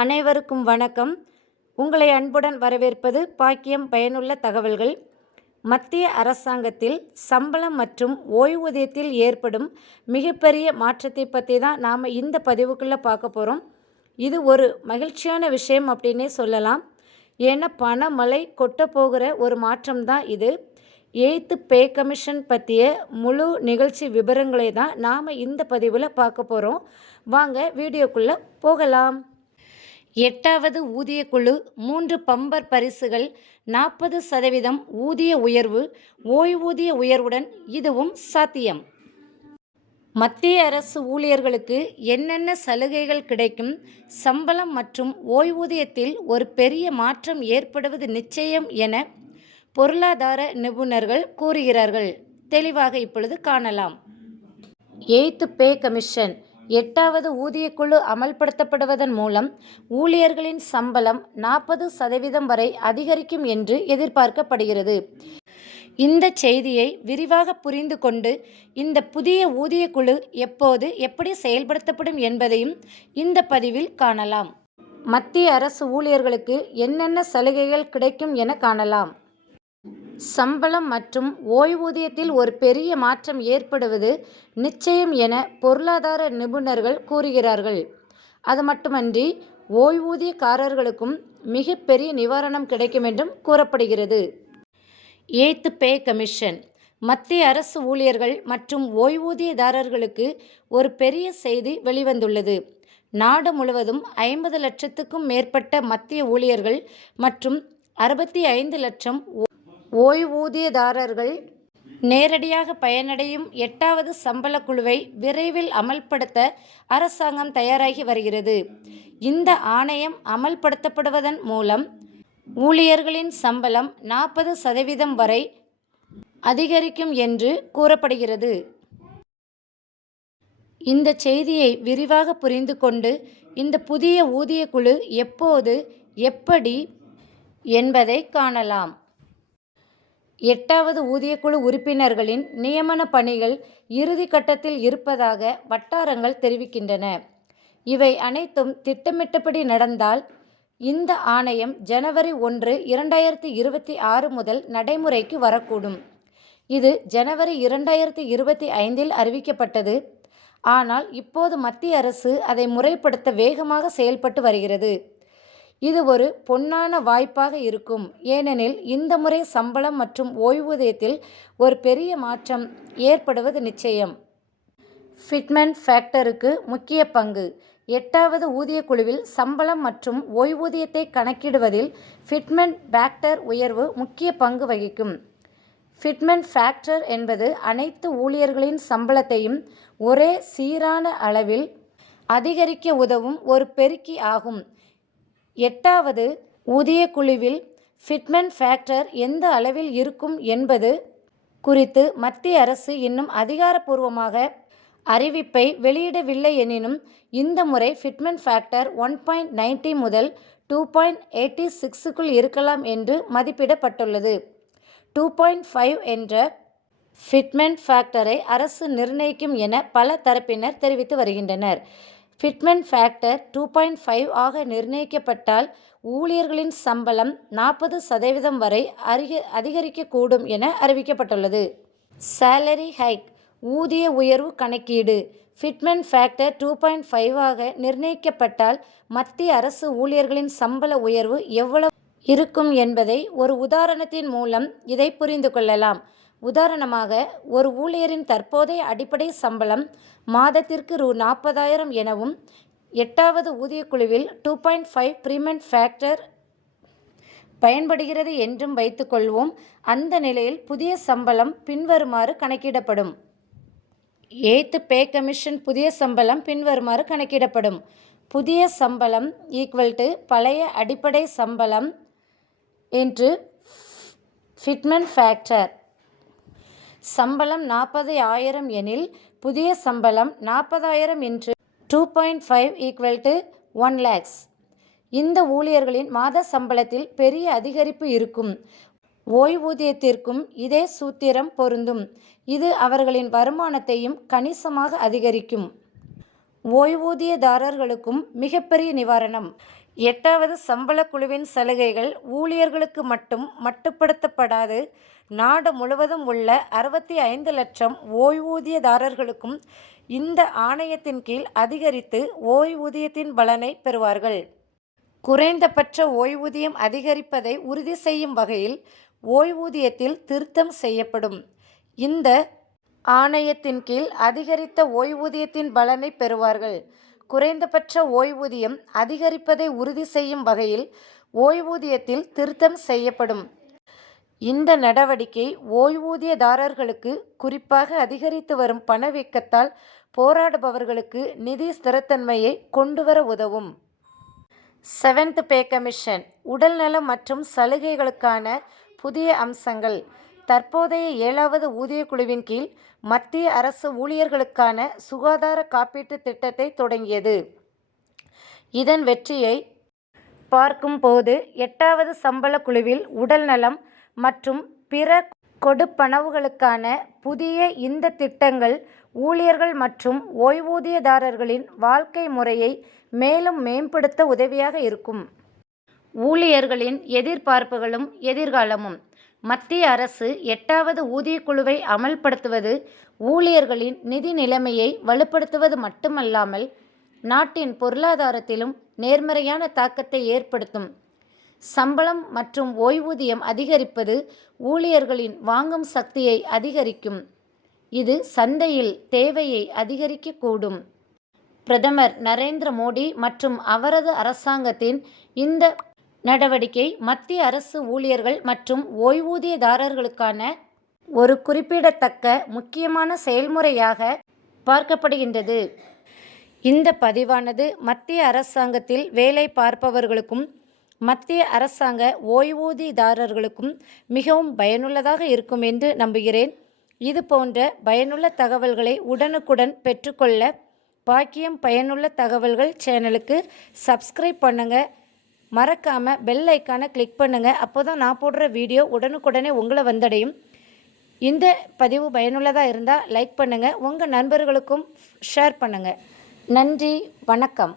அனைவருக்கும் வணக்கம். உங்களை அன்புடன் வரவேற்பது பாக்கியம் பயனுள்ள தகவல்கள். மத்திய அரசாங்கத்தில் சம்பளம் மற்றும் ஓய்வூதியத்தில் ஏற்படும் மிகப்பெரிய மாற்றத்தை பற்றி தான் நாம் இந்த பதிவுக்குள்ளே பார்க்க போகிறோம் இது ஒரு மகிழ்ச்சியான விஷயம் அப்படின்னே சொல்லலாம். ஏன்னா பணமழை கொட்ட போகிற ஒரு மாற்றம் தான் இது. எய்த்து பே கமிஷன் பற்றிய முழு நிகழ்ச்சி விவரங்களை தான் நாம் இந்த பதிவில் பார்க்க போகிறோம் வாங்க வீடியோக்குள்ளே போகலாம். எட்டாவது ஊதியக்குழு மூன்று பம்பர் பரிசுகள் நாற்பது சதவீதம் ஊதிய உயர்வு ஓய்வூதிய உயர்வுடன் இதுவும் சாத்தியம். மத்திய அரசு ஊழியர்களுக்கு என்னென்ன சலுகைகள் கிடைக்கும் சம்பளம் மற்றும் ஓய்வூதியத்தில் ஒரு பெரிய மாற்றம் ஏற்படுவது நிச்சயம் என பொருளாதார நிபுணர்கள் கூறுகிறார்கள். தெளிவாக இப்பொழுது காணலாம். எய்த்து பே கமிஷன் எட்டாவது ஊதியக்குழு அமல்படுத்தப்படுவதன் மூலம் ஊழியர்களின் சம்பளம் நாற்பது சதவீதம் வரை அதிகரிக்கும் என்று எதிர்பார்க்கப்படுகிறது. இந்த செய்தியை விரிவாக புரிந்து கொண்டு இந்த புதிய ஊதியக்குழு எப்போது எப்படி செயல்படுத்தப்படும் என்பதையும் இந்த பதிவில் காணலாம். மத்திய அரசு ஊழியர்களுக்கு என்னென்ன சலுகைகள் கிடைக்கும் என காணலாம். சம்பளம் மற்றும் ஓய்வூதியத்தில் ஒரு பெரிய மாற்றம் ஏற்படுவது நிச்சயம் என பொருளாதார நிபுணர்கள் கூறுகிறார்கள். அது மட்டுமன்றி ஓய்வூதியக்காரர்களுக்கும் மிகப்பெரிய நிவாரணம் கிடைக்கும் என்றும் கூறப்படுகிறது. ஏத்து பே கமிஷன் மத்திய அரசு ஊழியர்கள் மற்றும் ஓய்வூதியதாரர்களுக்கு ஒரு பெரிய செய்தி வெளிவந்துள்ளது. நாடு முழுவதும் ஐம்பது லட்சத்துக்கும் மேற்பட்ட மத்திய ஊழியர்கள் மற்றும் அறுபத்தி ஐந்து லட்சம் ஓய்வூதியதாரர்கள் நேரடியாக பயனடையும் எட்டாவது சம்பள குழுவை விரைவில் அமல்படுத்த அரசாங்கம் தயாராகி வருகிறது. இந்த ஆணையம் அமல்படுத்தப்படுவதன் மூலம் ஊழியர்களின் சம்பளம் நாற்பது சதவீதம் வரை அதிகரிக்கும் என்று கூறப்படுகிறது. இந்த செய்தியை விரிவாக புரிந்து கொண்டு இந்த புதிய ஊதிய குழு எப்போது எப்படி என்பதை காணலாம். எட்டாவது ஊதியக்குழு உறுப்பினர்களின் நியமன பணிகள் இறுதி கட்டத்தில் இருப்பதாக வட்டாரங்கள் தெரிவிக்கின்றன. இவை அனைத்தும் திட்டமிட்டபடி நடந்தால் இந்த ஆணையம் ஜனவரி ஒன்று இரண்டாயிரத்தி இருபத்தி ஆறு முதல் நடைமுறைக்கு வரக்கூடும். இது ஜனவரி இரண்டாயிரத்தி இருபத்தி ஐந்தில் அறிவிக்கப்பட்டது. ஆனால் இப்போது மத்திய அரசு அதை முறைப்படுத்த வேகமாக செயல்பட்டு வருகிறது. இது ஒரு பொன்னான வாய்ப்பாக இருக்கும். ஏனெனில் இந்த முறை சம்பளம் மற்றும் ஓய்வூதியத்தில் ஒரு பெரிய மாற்றம் ஏற்படுவது நிச்சயம். ஃபிட்மென் ஃபேக்டருக்கு முக்கிய பங்கு. எட்டாவது ஊதிய குழுவில் சம்பளம் மற்றும் ஓய்வூதியத்தை கணக்கிடுவதில் ஃபிட்மென் ஃபேக்டர் உயர்வு முக்கிய பங்கு வகிக்கும். ஃபிட்மென் ஃபேக்டர் என்பது அனைத்து ஊழியர்களின் சம்பளத்தையும் ஒரே சீரான அளவில் அதிகரிக்க உதவும் ஒரு பெருக்கி ஆகும். எட்டாவது ஊதிய குழுவில் ஃபிட்மென்ட் ஃபேக்டர் எந்த அளவில் இருக்கும் என்பது குறித்து மத்திய அரசு இன்னும் அதிகாரப்பூர்வமாக அறிவிப்பை வெளியிடவில்லை எனினும் இந்த முறை fitment factor one point ninety முதல் டூ பாயிண்ட் எயிட்டி சிக்ஸுக்குள் இருக்கலாம் என்று மதிப்பிடப்பட்டுள்ளது. டூ பாயிண்ட் ஃபைவ் என்ற ஃபிட்மென்ட் ஃபேக்டரை அரசு நிர்ணயிக்கும் என பல தரப்பினர் தெரிவித்து வருகின்றனர். Fitment factor two point five ஆக நிர்ணயிக்கப்பட்டால் ஊழியர்களின் சம்பளம் நாற்பது சதவீதம் வரை அதிக அதிகரிக்கக்கூடும் என அறிவிக்கப்பட்டுள்ளது. சேலரி ஹைக் ஊதிய உயர்வு கணக்கீடு fitment factor two point five ஆக நிர்ணயிக்கப்பட்டால் மத்திய அரசு ஊழியர்களின் சம்பள உயர்வு எவ்வளவு இருக்கும் என்பதை ஒரு உதாரணத்தின் மூலம் இதை புரிந்து கொள்ளலாம். உதாரணமாக ஒரு ஊழியரின் தற்போதைய அடிப்படை சம்பளம் மாதத்திற்கு ரூ. நாற்பதாயிரம் எனவும் எட்டாவது ஊதியக்குழுவில் two point five fitment factor பயன்படுகிறது என்றும் வைத்துக்கொள்வோம் அந்த நிலையில் புதிய சம்பளம் பின்வருமாறு கணக்கிடப்படும். எய்த்து பே கமிஷன் புதிய சம்பளம் பின்வருமாறு கணக்கிடப்படும். புதிய சம்பளம் ஈக்குவல் டு பழைய அடிப்படை சம்பளம் என்று ஃபிட்மெண்ட் ஃபேக்டர். சம்பளம் நாற்பது ஆயிரம் எனில் புதிய சம்பளம் நாற்பதாயிரம் இன்று two point five equal to one lakhs இந்த ஊழியர்களின் மாத சம்பளத்தில் பெரிய அதிகரிப்பு இருக்கும். ஓய்வூதியத்திற்கும் இதே சூத்திரம் பொருந்தும். இது அவர்களின் வருமானத்தையும் கணிசமாக அதிகரிக்கும். ஓய்வூதியதாரர்களுக்கும் மிகப்பெரிய நிவாரணம். எட்டாவது சம்பள குழுவின் சலுகைகள் ஊழியர்களுக்கு மட்டும் மட்டுப்படுத்தப்படாது. நாடு முழுவதும் உள்ள அறுபத்தி ஐந்து லட்சம் ஓய்வூதியதாரர்களுக்கும் இந்த ஆணையத்தின் கீழ் அதிகரித்து ஓய்வூதியத்தின் பலனை பெறுவார்கள். குறைந்தபட்ச ஓய்வூதியம் அதிகரிப்பதை உறுதி செய்யும் வகையில் ஓய்வூதியத்தில் திருத்தம் செய்யப்படும். இந்த ஆணையத்தின் கீழ் அதிகரித்த ஓய்வூதியத்தின் பலனை பெறுவார்கள். குறைந்தபட்ச ஓய்வூதியம் அதிகரிப்பதை உறுதி செய்யும் வகையில் ஓய்வூதியத்தில் திருத்தம் செய்யப்படும். இந்த நடவடிக்கை ஓய்வூதியதாரர்களுக்கு குறிப்பாக அதிகரித்து வரும் பணவீக்கத்தால் போராடுபவர்களுக்கு நிதி ஸ்திரத்தன்மையை கொண்டுவர உதவும். செவன்த் பே கமிஷன் உடல்நலம் மற்றும் சலுகைகளுக்கான புதிய அம்சங்கள். தற்போதைய ஏழாவது ஊதியக் குழுவின் கீழ் மத்திய அரசு ஊழியர்களுக்கான சுகாதார காப்பீட்டுத் திட்டத்தை தொடங்கியது. இதன் வெற்றியை பார்க்கும்போது எட்டாவது சம்பள குழுவில் உடல்நலம் மற்றும் பிற கொடுப்பனவுகளுக்கான புதிய இந்த திட்டங்கள் ஊழியர்கள் மற்றும் ஓய்வூதியதாரர்களின் வாழ்க்கை முறையை மேலும் மேம்படுத்த உதவியாக இருக்கும். ஊழியர்களின் எதிர்பார்ப்புகளும் எதிர்காலமும் மத்திய அரசு எட்டாவது ஊதியக்குழுவை அமல்படுத்துவது ஊழியர்களின் நிதி நிலைமையை வலுப்படுத்துவது மட்டுமல்லாமல் நாட்டின் பொருளாதாரத்திலும் நேர்மறையான தாக்கத்தை ஏற்படுத்தும். சம்பளம் மற்றும் ஓய்வூதியம் அதிகரிப்பது ஊழியர்களின் வாங்கும் சக்தியை அதிகரிக்கும். இது சந்தையில் தேவையை அதிகரிக்கக்கூடும். பிரதமர் நரேந்திர மோடி மற்றும் அவரது அரசாங்கத்தின் இந்த நடவடிக்கை மத்திய அரசு ஊழியர்கள் மற்றும் ஓய்வூதியதாரர்களுக்கான ஒரு குறிப்பிடத்தக்க முக்கியமான செயல்முறையாக பார்க்கப்படுகின்றது. இந்த பதிவானது மத்திய அரசாங்கத்தில் வேலை பார்ப்பவர்களுக்கும் மத்திய அரசாங்க ஓய்வூதியதாரர்களுக்கும் மிகவும் பயனுள்ளதாக இருக்கும் என்று நம்புகிறேன். இது போன்ற பயனுள்ள தகவல்களை உடனுக்குடன் பெற்றுக்கொள்ள பாக்கியம் பயனுள்ள தகவல்கள் சேனலுக்கு சப்ஸ்கிரைப் பண்ணுங்கள் மறக்காமல் பெல் ஐக்கானை கிளிக் பண்ணுங்கள் அப்போ தான் நான் போடுற வீடியோ உடனுக்குடனே உங்களை வந்தடையும். இந்த பதிவு பயனுள்ளதாக இருந்தால் லைக் பண்ணுங்கள் உங்கள் நண்பர்களுக்கும் ஷேர் பண்ணுங்கள் நன்றி வணக்கம்.